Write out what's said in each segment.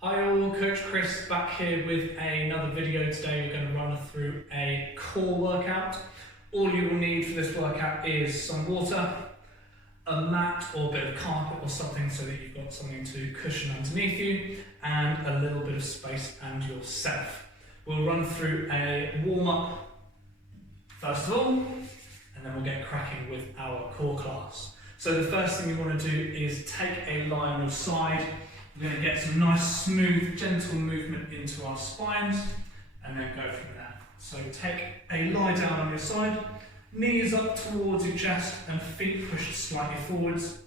Hi all, Coach Chris back here with another video. Today we're going to run through a core workout. All you will need for this workout is some water, a mat or a bit of carpet or something so that you've got something to cushion underneath you, and a little bit of space and yourself. We'll run through a warm-up first of all, and then we'll get cracking with our core class. So the first thing you want to do is take a lie on your side. We're going to get some nice, smooth, gentle movement into our spines, and then go from there. So take a lie down on your side, knees up towards your chest and feet pushed slightly forwards,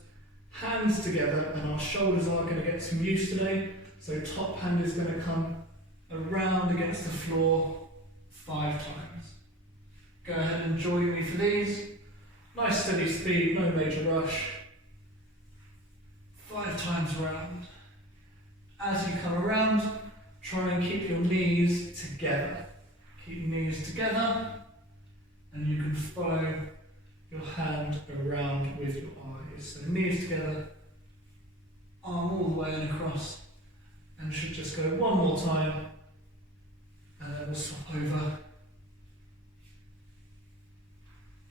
hands together, and our shoulders are going to get some use today. So top hand is going to come around against the floor 5 times. Go ahead and join me for these. Nice steady speed, no major rush. 5 times around. As you come around, try and keep your knees together. Keep knees together, and you can follow your hand around with your eyes. So knees together, arm all the way and across, and should just go one more time, and then we'll swap over.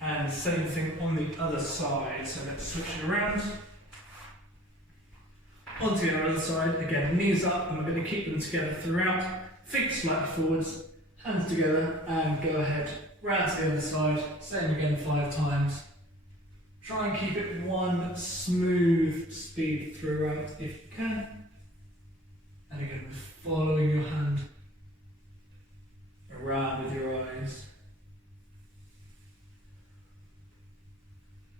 And same thing on the other side, so let's switch it around. Onto the other side, again, knees up, and we're going to keep them together throughout. Feet slightly forwards, hands together, and go ahead, round to the other side, same again 5 times. Try and keep it one smooth speed throughout if you can. And again, we're following your hand around with your eyes.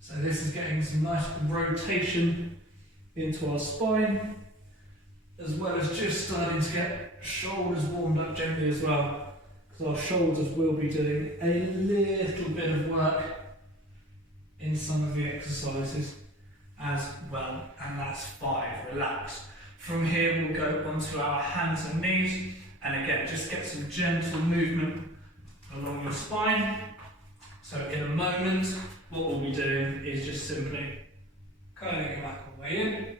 So this is getting some nice rotation into our spine, as well as just starting to get shoulders warmed up gently as well, because our shoulders will be doing a little bit of work in some of the exercises as well, and that's 5, relax. From here we'll go onto our hands and knees, and again just get some gentle movement along your spine. So in a moment what we'll be doing is just simply curling it back all the way in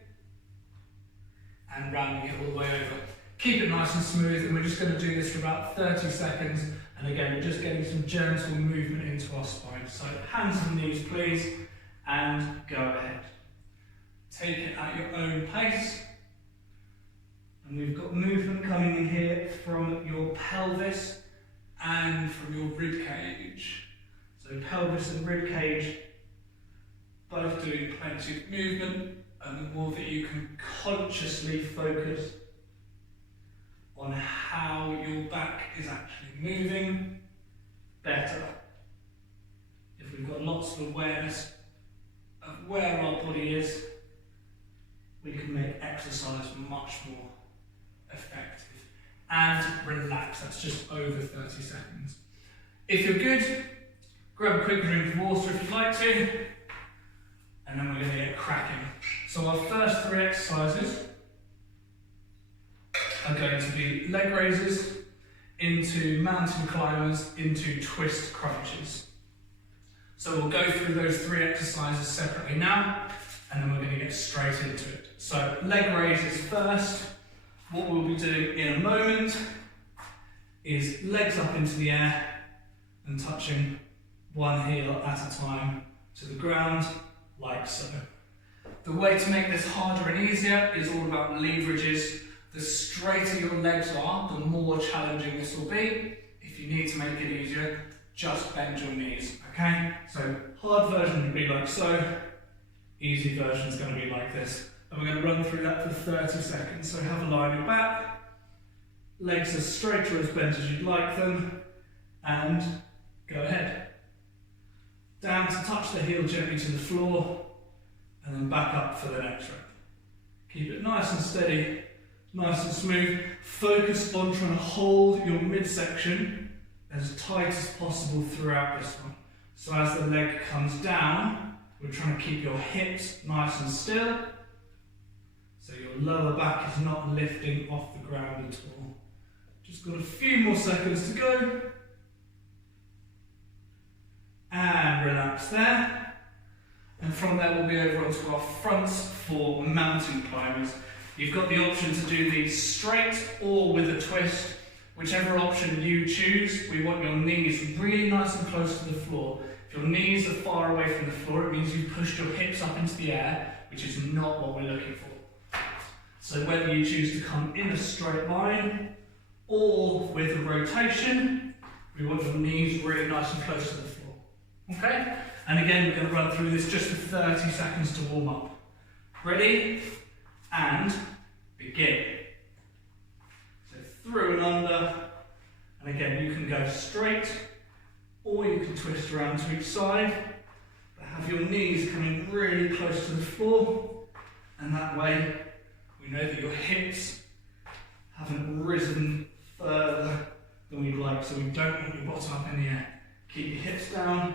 and rounding it all the way over. Keep it nice and smooth, and we're just going to do this for about 30 seconds, and again we're just getting some gentle movement into our spine. So hands and knees please, and go ahead. Take it at your own pace, and we've got movement coming in here from your pelvis and from your rib cage. So pelvis and rib cage both doing plenty of movement, and the more that you can consciously focus on how your back is actually moving, better. If we've got lots of awareness of where our body is, we can make exercise much more effective. And relax, that's just over 30 seconds. If you're good, grab a quick drink of water if you'd like to, and then we're going to get cracking. So our first 3 exercises are going to be leg raises, into mountain climbers, into twist crunches. So we'll go through those 3 exercises separately now, and then we're going to get straight into it. So leg raises first. What we'll be doing in a moment is legs up into the air and touching one heel at a time to the ground, like so. The way to make this harder and easier is all about leverages. The straighter your legs are, the more challenging this will be. If you need to make it easier, just bend your knees, okay? So hard version would be like so, easy version is going to be like this. And we're going to run through that for 30 seconds. So have a lie on your back, legs as straight or as bent as you'd like them, and go ahead. Down to touch the heel gently to the floor, and then back up for the next rep. Keep it nice and steady, nice and smooth. Focus on trying to hold your midsection as tight as possible throughout this one. So as the leg comes down, we're trying to keep your hips nice and still, so your lower back is not lifting off the ground at all. Just got a few more seconds to go. And relax there. And from there we'll be over onto our fronts for mountain climbers. You've got the option to do these straight or with a twist. Whichever option you choose, we want your knees really nice and close to the floor. If your knees are far away from the floor, it means you've pushed your hips up into the air, which is not what we're looking for. So whether you choose to come in a straight line or with a rotation, we want your knees really nice and close to the floor. Okay? And again, we're going to run through this just for 30 seconds to warm up. Ready? And begin. So through and under. And again, you can go straight or you can twist around to each side. But have your knees coming really close to the floor. And that way, we know that your hips haven't risen further than we'd like. So we don't want your bottom up in the air. Keep your hips down.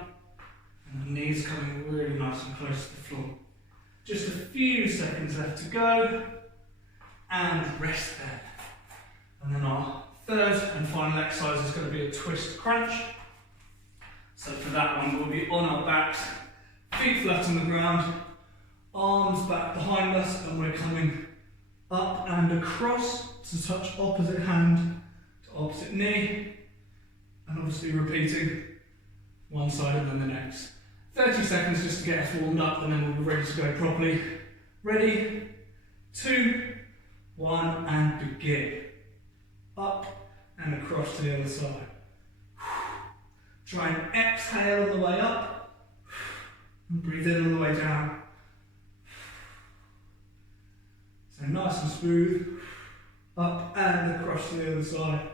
And the knees coming really nice and close to the floor. Just a few seconds left to go. And rest there. And then our third and final exercise is going to be a twist crunch. So for that one, we'll be on our backs, feet flat on the ground, arms back behind us, and we're coming up and across to touch opposite hand to opposite knee. And obviously repeating one side and then the next. 30 seconds just to get us warmed up, and then we'll be ready to go properly. Ready? 2, 1, and begin. Up and across to the other side. Try and exhale on the way up. And breathe in on the way down. So nice and smooth. Up and across to the other side.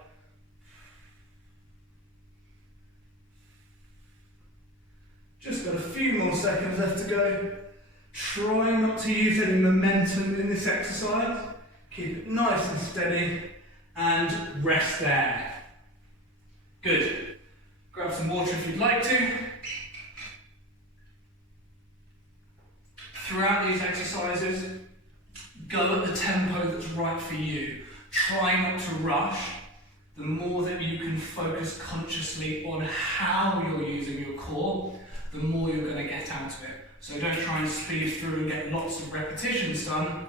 Just got a few more seconds left to go. Try not to use any momentum in this exercise. Keep it nice and steady and rest there. Good. Grab some water if you'd like to. Throughout these exercises, go at the tempo that's right for you. Try not to rush. The more that you can focus consciously on how you're using your core, the more you're going to get out of it. So don't try and speed through and get lots of repetitions done.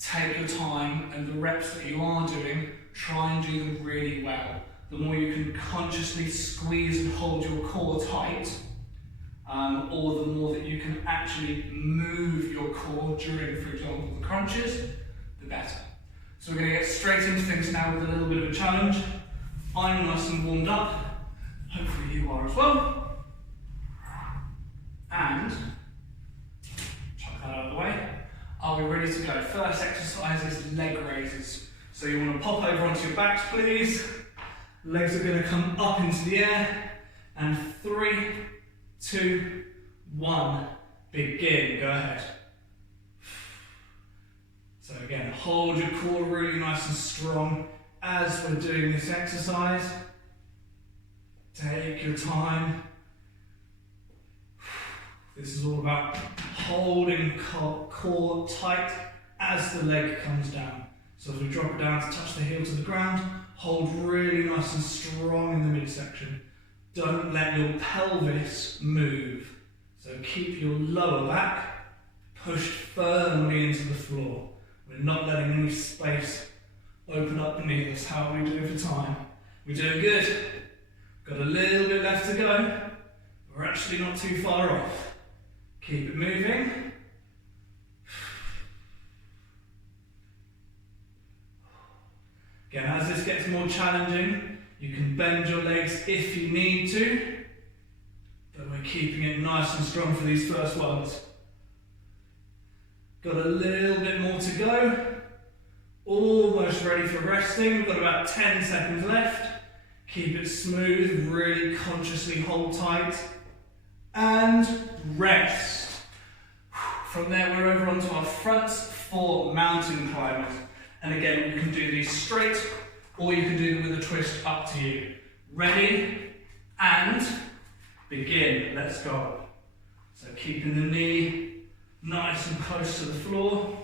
Take your time, and the reps that you are doing, try and do them really well. The more you can consciously squeeze and hold your core tight, or the more that you can actually move your core during, for example, the crunches, the better. So we're going to get straight into things now with a little bit of a challenge. I'm nice and warmed up. Hopefully you are as well. And, chuck that out of the way. Are we ready to go? First exercise is leg raises. So you want to pop over onto your backs, please. Legs are going to come up into the air. And 3, 2, 1, begin. Go ahead. So again, hold your core really nice and strong as we're doing this exercise. Take your time. This is all about holding core tight as the leg comes down. So as we drop it down to touch the heel to the ground, hold really nice and strong in the midsection. Don't let your pelvis move. So keep your lower back pushed firmly into the floor. We're not letting any space open up beneath us. How are we doing for time? We're doing good. Got a little bit left to go. We're actually not too far off. Keep it moving. Again, as this gets more challenging, you can bend your legs if you need to, but we're keeping it nice and strong for these first ones. Got a little bit more to go. Almost ready for resting. We've got about 10 seconds left. Keep it smooth, really consciously hold tight. And rest. From there, we're over onto our fronts for mountain climbers. And again, you can do these straight, or you can do them with a twist, up to you. Ready, and begin. Let's go. So keeping the knee nice and close to the floor.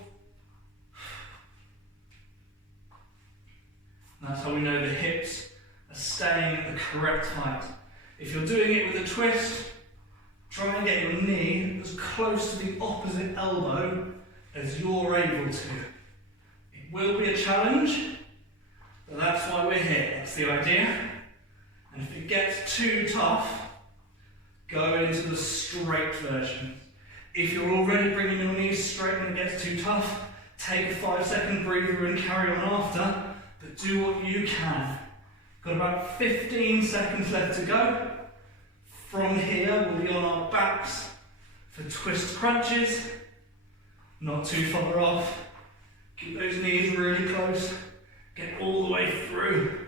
That's how we know the hips are staying at the correct height. If you're doing it with a twist, try and get your knee as close to the opposite elbow as you're able to. It It will be a challenge, but that's why we're here. That's the idea. And if it gets too tough, go into the straight version. If you're already bringing your knees straight when it gets too tough, take a 5-second breather and carry on after, but do what you can. Got about 15 seconds left to go. From here, we'll be on our backs for twist crunches. Not too far off. Keep those knees really close. Get all the way through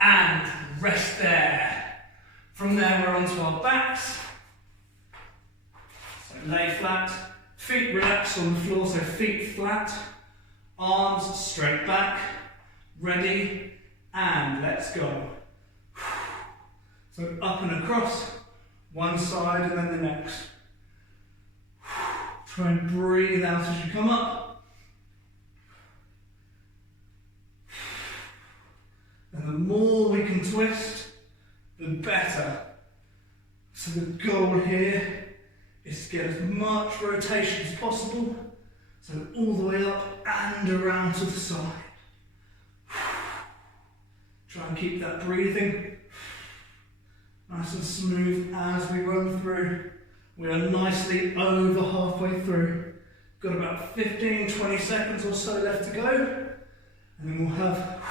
and rest there. From there, we're onto our backs. So lay flat, feet relaxed on the floor, so feet flat, arms straight back, ready, and let's go. So up and across, one side and then the next. Try and breathe out as you come up. And the more we can twist, the better. So the goal here is to get as much rotation as possible, so all the way up and around to the side. Try and keep that breathing nice and smooth as we run through. We are nicely over halfway through. Got about 15-20 seconds or so left to go, and then we'll have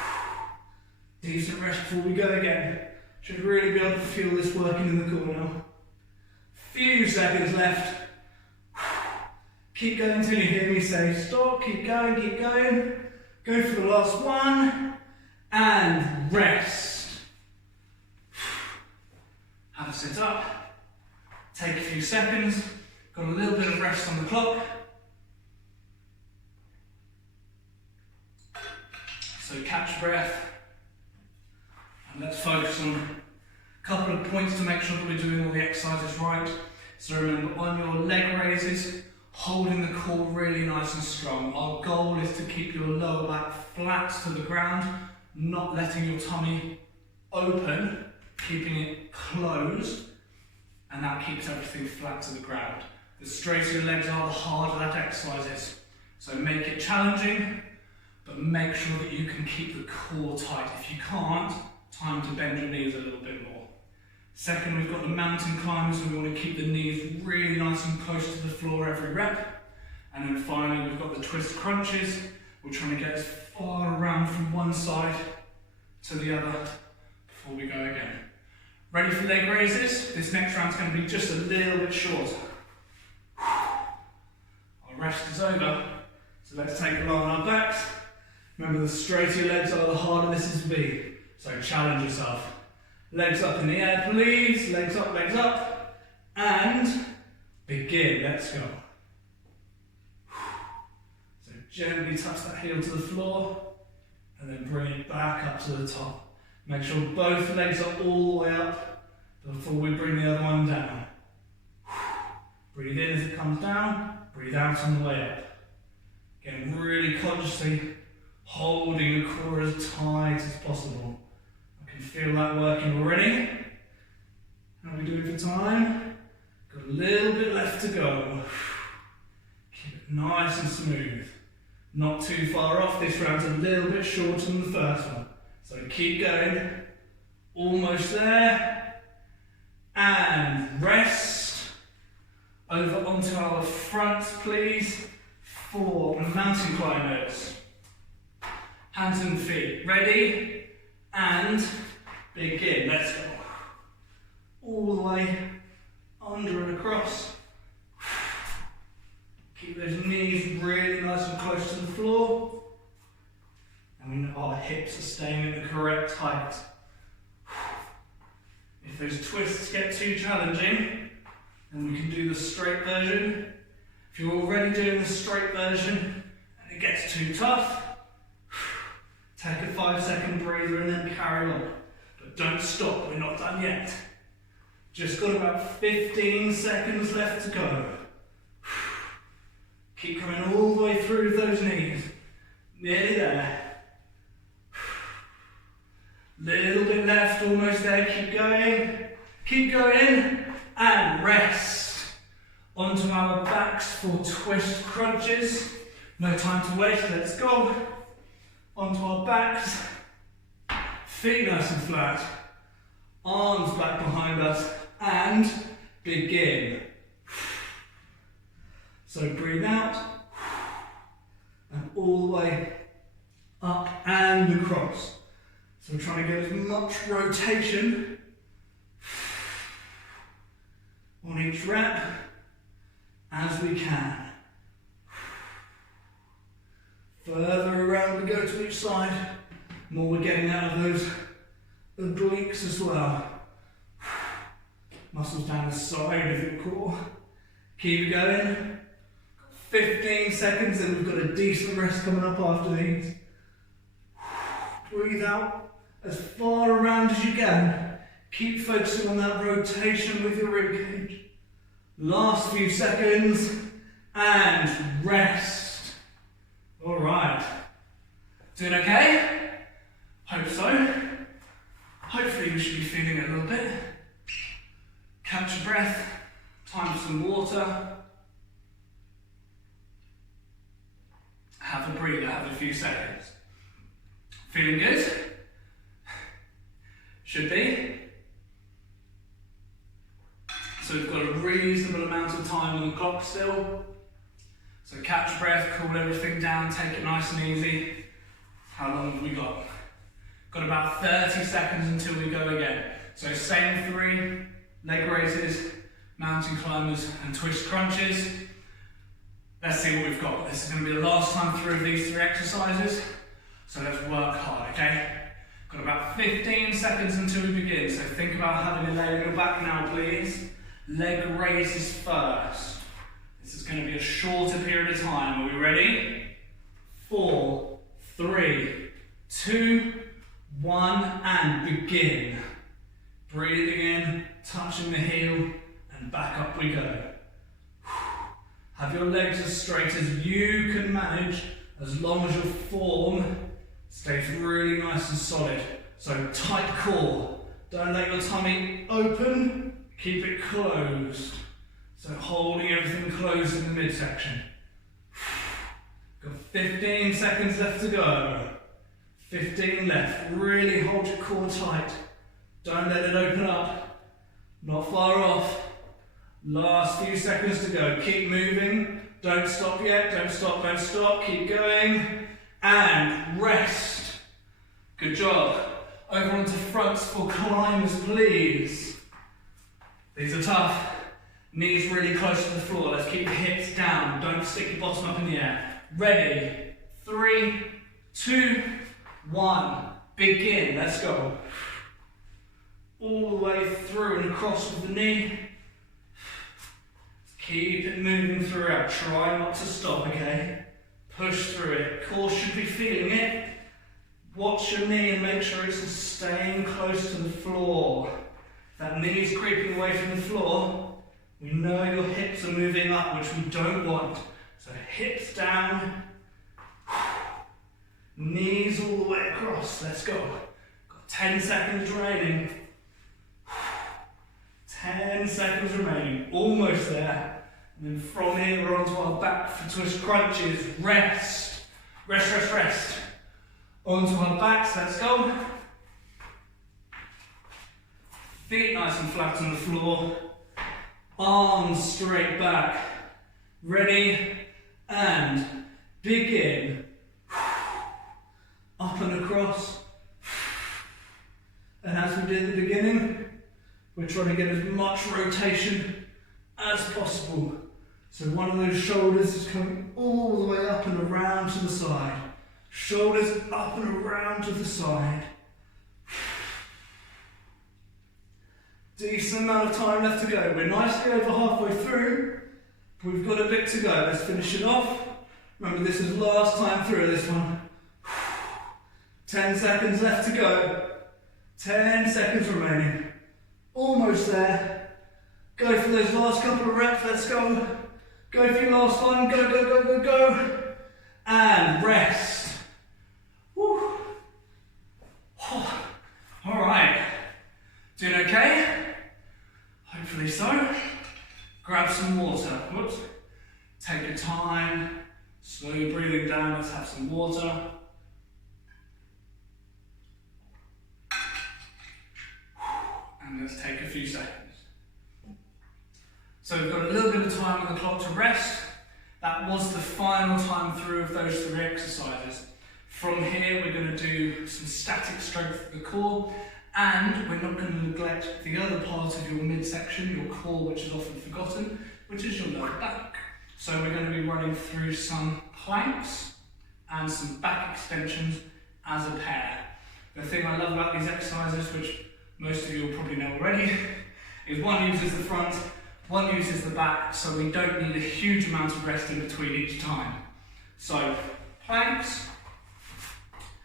decent rest before we go again. Should really be able to feel this working in the core now. Few seconds left. Keep going until you hear me say stop. Keep going, keep going. Go for the last one and rest. Have a sit up. Take a few seconds. Got a little bit of rest on the clock. So catch your breath. And let's focus on a couple of points to make sure that we're doing all the exercises right. So remember, on your leg raises, holding the core really nice and strong. Our goal is to keep your lower back flat to the ground, not letting your tummy open, keeping it closed, and that keeps everything flat to the ground. The straighter your legs are, the harder that exercise is. So make it challenging, but make sure that you can keep the core tight. If you can't, time to bend your knees a little bit more. Second, we've got the mountain climbers, and we want to keep the knees really nice and close to the floor every rep. And then finally, we've got the twist crunches. We're trying to get as far around from one side to the other before we go again. Ready for leg raises? This next round's going to be just a little bit shorter. Our rest is over, so let's take a lie on our backs. Remember, the straighter your legs are, the harder this is to be. So challenge yourself. Legs up in the air, please. Legs up, and begin. Let's go. So gently touch that heel to the floor, and then bring it back up to the top. Make sure both legs are all the way up before we bring the other one down. Breathe in as it comes down, breathe out on the way up. Again, really consciously holding the core as tight as possible. I can feel that working already. How are we doing for time? Got a little bit left to go. Keep it nice and smooth. Not too far off. This round's a little bit shorter than the first one. So keep going. Almost there. And rest. Over onto our fronts, please, for mountain climbers. Hands and feet. Ready? And begin. Let's go. All the way under and across. Keep those knees really nice and close to the floor. And we know our hips are staying at the correct height. If those twists get too challenging, then we can do the straight version. If you're already doing the straight version and it gets too tough, take a 5-second breather and then carry on. But don't stop, we're not done yet. Just got about 15 seconds left to go. Keep coming all the way through those knees. Nearly there. Little bit left, almost there. Keep going. Keep going. And rest. Onto our backs for twist crunches. No time to waste, let's go. onto our backs, feet nice and flat, arms back behind us, and begin. So breathe out, and all the way up and across. So we're trying to get as much rotation on each rep as we can. Further around we go to each side, more we're getting out of those obliques as well. Muscles down the side of your core. Keep it going. 15 seconds and we've got a decent rest coming up after these. Breathe out as far around as you can. Keep focusing on that rotation with your ribcage. Last few seconds and rest. All right. Doing okay? Hope so. Hopefully you should be feeling it a little bit. Catch your breath. Time for some water. Have a breather, have a few seconds. Feeling good? Should be. So we've got a reasonable amount of time on the clock still. So catch your breath, cool everything down, take it nice and easy. How long have we got? Got about 30 seconds until we go again. So same 3 leg raises, mountain climbers and twist crunches. Let's see what we've got. This is going to be the last time through these 3 exercises. So let's work hard, okay? Got about 15 seconds until we begin. So think about having a leg on your back now, please. Leg raises first. This is going to be a shorter period of time. Are we ready? 4, 3, 2, 1, and begin. Breathing in, touching the heel, and back up we go. Have your legs as straight as you can manage, as long as your form stays really nice and solid. So tight core. Don't let your tummy open, keep it closed. So holding everything closed in the midsection. Got 15 seconds left to go. 15 left. Really hold your core tight. Don't let it open up. Not far off. Last few seconds to go. Keep moving. Don't stop yet. Don't stop, don't stop. Keep going. And rest. Good job. Over onto fronts for climbers, please. These are tough. Knees really close to the floor. Let's keep the hips down. Don't stick your bottom up in the air. Ready? 3, 2, 1. Begin. Let's go. All the way through and across with the knee. Keep it moving throughout. Try not to stop, okay? Push through it. Core should be feeling it. Watch your knee and make sure it's staying close to the floor. If that knee is creeping away from the floor, we know your hips are moving up, which we don't want. So hips down, knees all the way across. Let's go. Got 10 seconds remaining. 10 seconds remaining. Almost there. And then from here, we're onto our back for twist crunches. Rest. Rest, rest, rest. Onto our backs. Let's go. Feet nice and flat on the floor. Arms straight back. Ready and begin. Up and across. And as we did at the beginning, we're trying to get as much rotation as possible. So one of those shoulders is coming all the way up and around to the side. Shoulders up and around to the side. Decent amount of time left to go. We're nicely over halfway through. We've got a bit to go. Let's finish it off. Remember, this is last time through this one. 10 seconds left to go. 10 seconds remaining. Almost there. Go for those last couple of reps. Let's go. Go for your last one. Go, go, go, go, go. And rest. Woo. Oh. All right. Doing okay? Hopefully so. Grab some water. Whoops. Take your time. Slowly breathing down. Let's have some water. let's take a few seconds. So we've got a little bit of time on the clock to rest. That was the final time through of those 3 exercises. From here, we're going to do some static strength of the core, and we're not going to neglect the other part of your midsection, your core, which is often forgotten, which is your lower back. So we're going to be running through some planks and some back extensions as a pair. The thing I love about these exercises, which most of you will probably know already, is one uses the front, one uses the back, so we don't need a huge amount of rest in between each time. So, planks,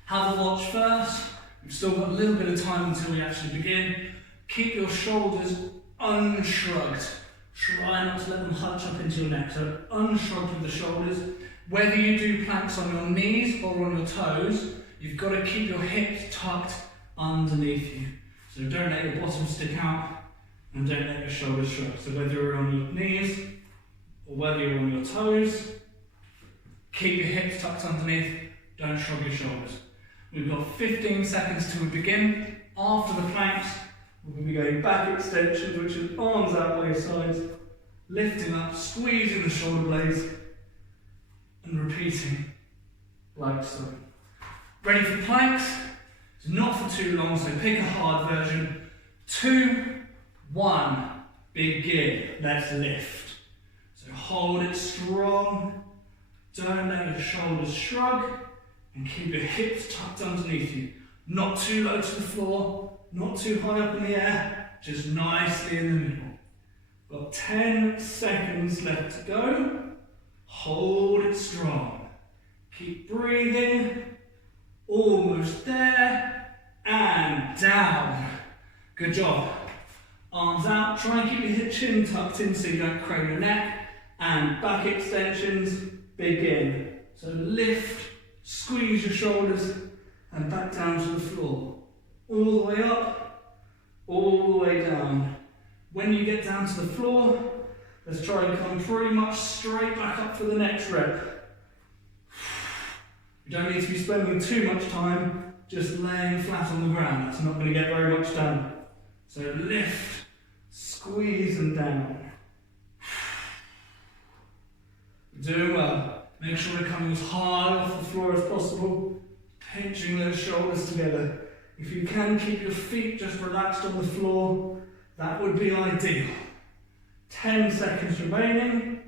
have a watch first. We've still got a little bit of time until we actually begin. Keep your shoulders unshrugged. Try not to let them hunch up into your neck, so unshrugged with the shoulders. Whether you do planks on your knees or on your toes, you've got to keep your hips tucked underneath you. So don't let your bottom stick out and don't let your shoulders shrug. So whether you're on your knees or whether you're on your toes, keep your hips tucked underneath, don't shrug your shoulders. We've got 15 seconds till we begin. After the planks, we'll be going back extensions, which is arms out by your sides, lifting up, squeezing the shoulder blades, and repeating like so. Ready for planks? It's not for too long, so pick a hard version. 2, 1, begin. Let's lift. So hold it strong. Don't let your shoulders shrug, and keep your hips tucked underneath you. Not too low to the floor, not too high up in the air, just nicely in the middle. Got 10 seconds left to go. Hold it strong. Keep breathing. Almost there. And down. Good job. Arms out. Try and keep your chin tucked in so you don't crane your neck. And back extensions. Begin. So lift, squeeze your shoulders, and back down to the floor. All the way up, all the way down. When you get down to the floor, let's try and come pretty much straight back up for the next rep. You don't need to be spending too much time just laying flat on the ground. That's not going to get very much done. So lift, squeeze and down. Doing well. Make sure we're coming as high off the floor as possible, pinching those shoulders together. If you can keep your feet just relaxed on the floor, that would be ideal. 10 seconds remaining.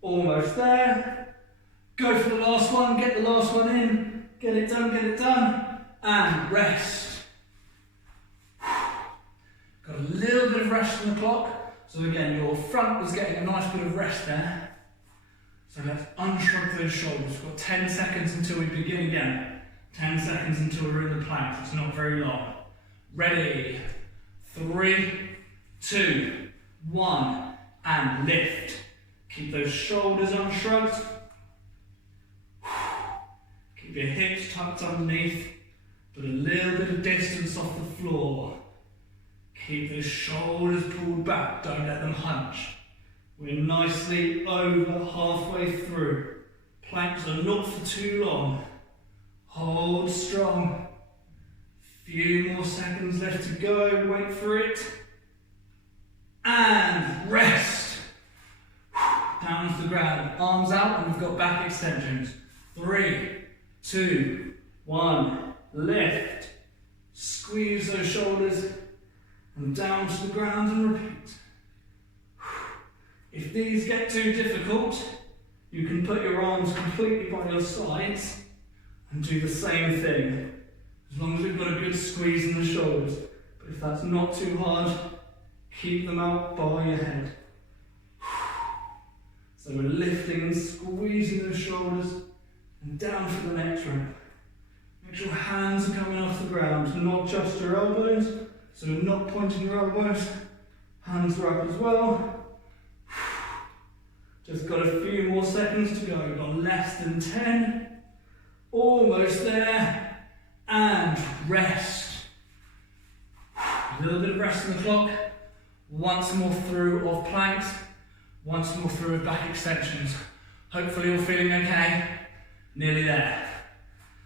Almost there. Go for the last one, get the last one in. Get it done, and rest. Got a little bit of rest on the clock. So again, your front was getting a nice bit of rest there. So let's unshrug those shoulders. We've got 10 seconds until we begin again. 10 seconds until we're in the plank. It's not very long. Ready? 3, 2, 1, and lift. Keep those shoulders unshrugged. Keep your hips tucked underneath, but a little bit of distance off the floor. Keep the shoulders pulled back, don't let them hunch. We're nicely over halfway through. Planks are not for too long. Hold strong. Few more seconds left to go, wait for it. And rest. Down to the ground, arms out, and we've got back extensions. 3, 2, 1, lift. Squeeze those shoulders. And down to the ground and repeat. If these get too difficult, you can put your arms completely by your sides and do the same thing. As long as we've got a good squeeze in the shoulders. But if that's not too hard, keep them out by your head. So we're lifting and squeezing those shoulders and down for the next rep. Make sure hands are coming off the ground, not just your elbows. So we're not pointing your elbows, hands are up as well. Just got a few more seconds to go. We've got less than 10. Almost there. And rest. A little bit of rest on the clock. Once more through of planks. Once more through of back extensions. Hopefully you're feeling okay. Nearly there.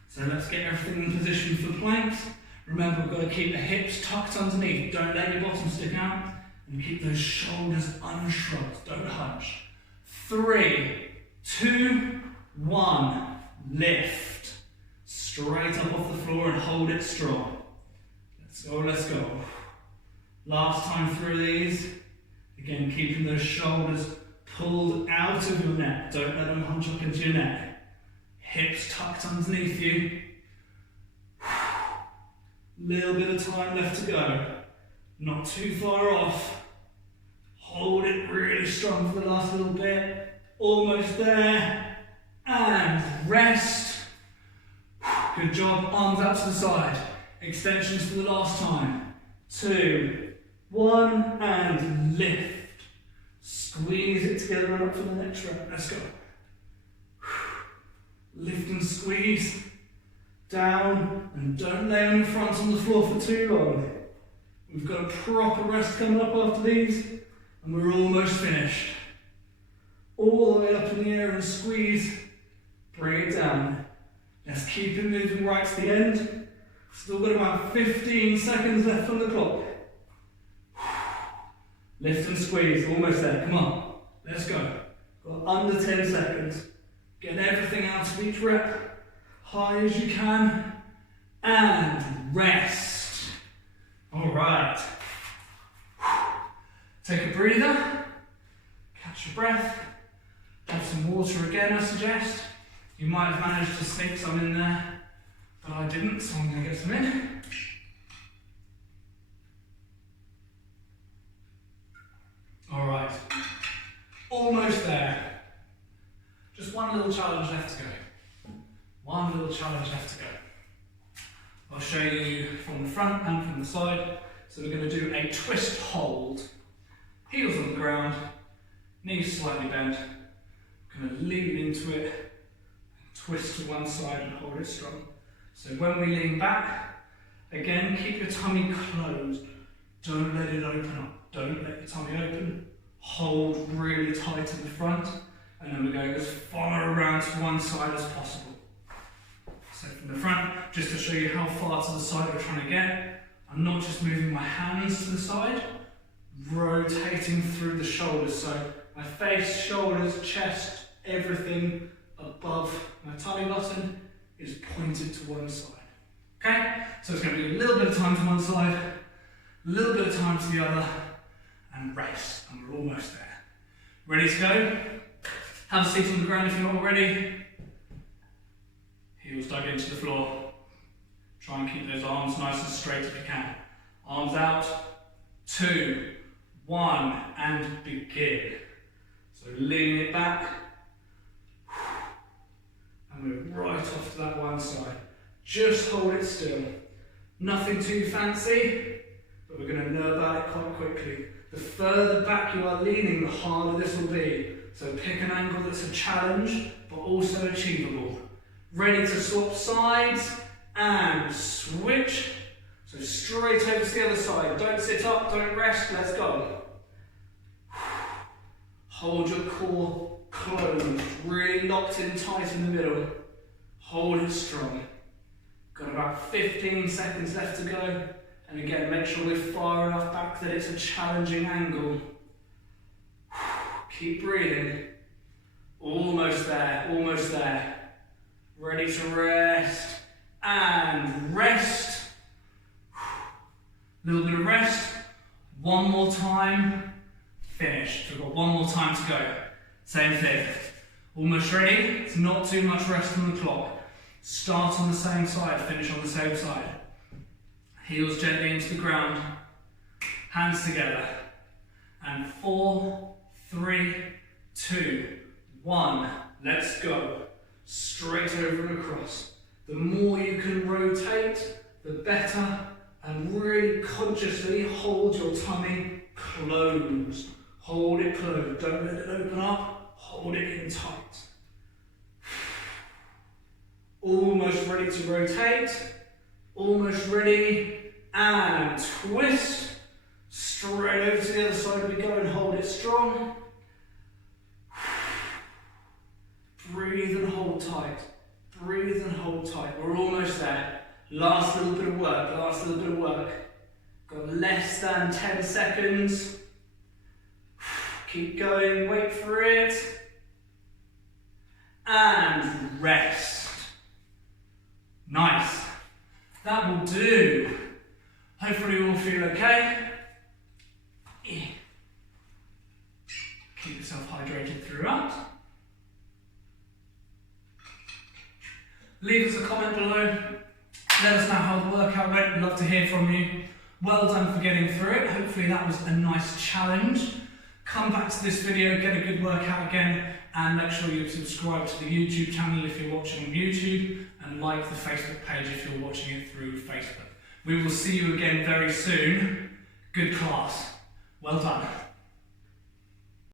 So let's get everything in position for planks. Remember, we've got to keep the hips tucked underneath. Don't let your bottom stick out. And keep those shoulders unshrugged. Don't hunch. 3, 2, 1. Lift. Straight up off the floor and hold it strong. Let's go, let's go. Last time through these. Again, keeping those shoulders pulled out of your neck. Don't let them hunch up into your neck. Hips tucked underneath you. Little bit of time left to go. Not too far off. Hold it really strong for the last little bit. Almost there. And rest. Good job. Arms out to the side. Extensions for the last time. 2, 1, and lift. Squeeze it together and up for the next rep. Let's go. Lift and squeeze. Down, and don't lay on your front on the floor for too long. We've got a proper rest coming up after these, and we're almost finished. All the way up in the air and squeeze. Bring it down. Let's keep it moving right to the end. Still got about 15 seconds left on the clock. Lift and squeeze, almost there, come on. Let's go. Got under 10 seconds. Get everything out of each rep. High as you can, and rest. All right. Take a breather, catch your breath, have some water again, I suggest. You might have managed to sneak some in there, but I didn't, so I'm going to get some in. All right, almost there. Just one little challenge left to go. One little challenge left to go. I'll show you from the front and from the side. So we're going to do a twist hold. Heels on the ground, knees slightly bent. We're going to lean into it, twist to one side and hold it strong. So when we lean back, again, keep your tummy closed. Don't let it open up. Don't let your tummy open. Hold really tight in the front. And then we're going as far around to one side as possible. So from the front, just to show you how far to the side we're trying to get, I'm not just moving my hands to the side, rotating through the shoulders. So my face, shoulders, chest, everything above my tummy button is pointed to one side. Okay? So it's going to be a little bit of time to one side, a little bit of time to the other, and rest. And we're almost there. Ready to go? Have a seat on the ground if you're not already. Heels dug into the floor. Try and keep those arms nice and straight if you can. Arms out. 2, 1, and begin. So lean it back. And we're right off to that one side. Just hold it still. Nothing too fancy, but we're going to know about it quite quickly. The further back you are leaning, the harder this will be. So pick an angle that's a challenge, but also achievable. Ready to swap sides and switch. So straight over to the other side. Don't sit up, don't rest, let's go. Hold your core closed, really locked in tight in the middle. Hold it strong. Got about 15 seconds left to go. And again, make sure we're far enough back that it's a challenging angle. Keep breathing. Almost there, almost there. Ready to rest. And rest. Little bit of rest. One more time. Finished. We've got one more time to go. Same thing. Almost ready. It's not too much rest on the clock. Start on the same side, finish on the same side. Heels gently into the ground. Hands together. And 4, 3, 2, 1. Let's go. Straight over and across. The more you can rotate, the better. And really consciously hold your tummy closed. Hold it closed. Don't let it open up. Hold it in tight. Almost ready to rotate. Almost ready. And twist. Straight over to the other side we go and hold it strong. Breathe and hold tight. Breathe and hold tight. We're almost there. Last little bit of work, last little bit of work. Got less than 10 seconds. Keep going, wait for it. And rest. Nice. That will do. Hopefully you all feel okay. Keep yourself hydrated throughout. Leave us a comment below. Let us know how the workout went. We'd love to hear from you. Well done for getting through it. Hopefully that was a nice challenge. Come back to this video, get a good workout again, and make sure you subscribe to the YouTube channel if you're watching on YouTube, and like the Facebook page if you're watching it through Facebook. We will see you again very soon. Good class. Well done.